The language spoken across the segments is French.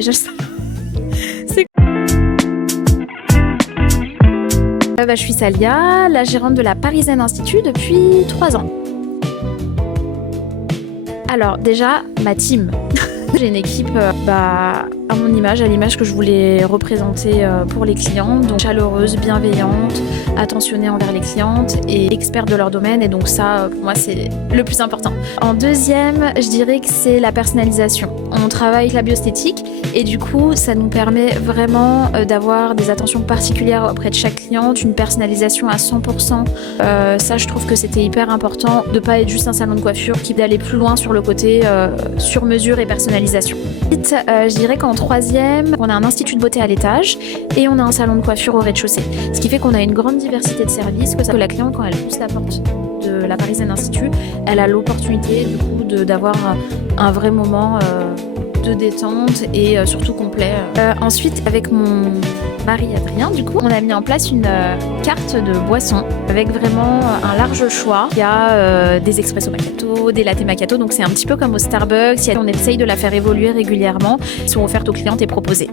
déjà ça. C'est... je suis Salia, la gérante de la Parisienne Institut depuis 3 ans. Alors déjà, ma team. J'ai une équipe à mon image, à l'image que je voulais représenter pour les clients, donc chaleureuse, bienveillante, attentionnée envers les clientes et experte de leur domaine, et donc ça, pour moi, c'est le plus important. En deuxième, je dirais que c'est la personnalisation. On travaille avec la bioesthétique et du coup, ça nous permet vraiment d'avoir des attentions particulières auprès de chaque cliente, une personnalisation à 100%. Ça, je trouve que c'était hyper important de pas être juste un salon de coiffure, d'aller plus loin sur le côté sur mesure et personnalisation. Ensuite, je dirais qu'en troisième, on a un institut de beauté à l'étage et on a un salon de coiffure au rez-de-chaussée. Ce qui fait qu'on a une grande diversité de services, que la cliente, quand elle pousse la porte de la Parisienne Institut, elle a l'opportunité du coup d'avoir un vrai moment de détente et surtout complet. Ensuite, avec mon mari Adrien, du coup, on a mis en place une carte de boissons avec vraiment un large choix. Il y a des espresso macchiato, des latte macchiato, donc c'est un petit peu comme au Starbucks. On essaye de la faire évoluer régulièrement. Elles sont offertes aux clientes et proposées.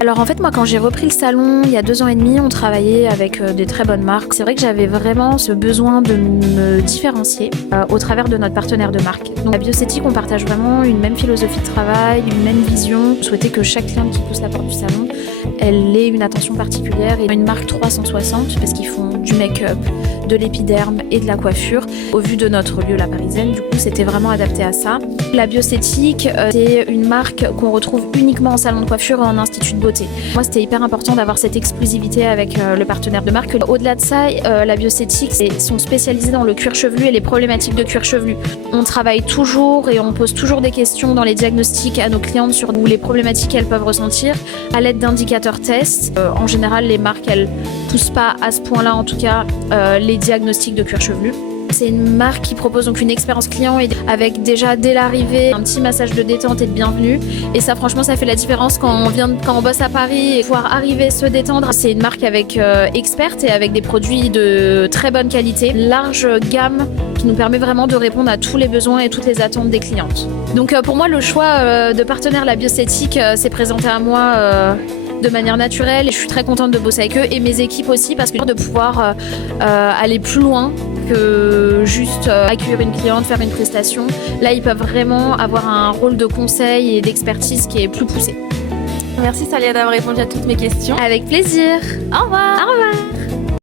Alors en fait, moi, quand j'ai repris le salon il y a 2 ans et demi, on travaillait avec des très bonnes marques. C'est vrai que j'avais vraiment ce besoin de me différencier au travers de notre partenaire de marque. Donc la bioesthétique, on partage vraiment une même philosophie de travail, une même vision. Je souhaitais que chaque cliente qui pousse la porte du salon, elle ait une attention particulière et une marque 360 parce qu'ils font du make-up, de l'épiderme et de la coiffure. Au vu de notre lieu, la Parisienne, du coup, c'était vraiment adapté à ça. La bioesthétique, c'est une marque qu'on retrouve uniquement en salon de coiffure et en institut de beauté. Moi, c'était hyper important d'avoir cette exclusivité avec le partenaire de marque. Au-delà de ça, la bioesthétique, sont spécialisés dans le cuir chevelu et les problématiques de cuir chevelu. On travaille toujours et on pose toujours des questions dans les diagnostics à nos clientes sur les problématiques qu'elles peuvent ressentir à l'aide d'indicateurs tests. En général, les marques, elles poussent pas à ce point-là, en tout cas, les diagnostics de cuir chevelu. C'est une marque qui propose donc une expérience client et avec déjà dès l'arrivée un petit massage de détente et de bienvenue. Et ça, franchement, ça fait la différence quand on bosse à Paris et pouvoir arriver se détendre. C'est une marque avec experte et avec des produits de très bonne qualité, large gamme qui nous permet vraiment de répondre à tous les besoins et toutes les attentes des clientes. Donc pour moi, le choix de partenaire la bioesthétique s'est présenté à moi de manière naturelle et je suis très contente de bosser avec eux et mes équipes aussi parce que de pouvoir aller plus loin que juste accueillir une cliente, faire une prestation. Là, ils peuvent vraiment avoir un rôle de conseil et d'expertise qui est plus poussé. Merci Salia d'avoir répondu à toutes mes questions. Avec plaisir. Au revoir. Au revoir.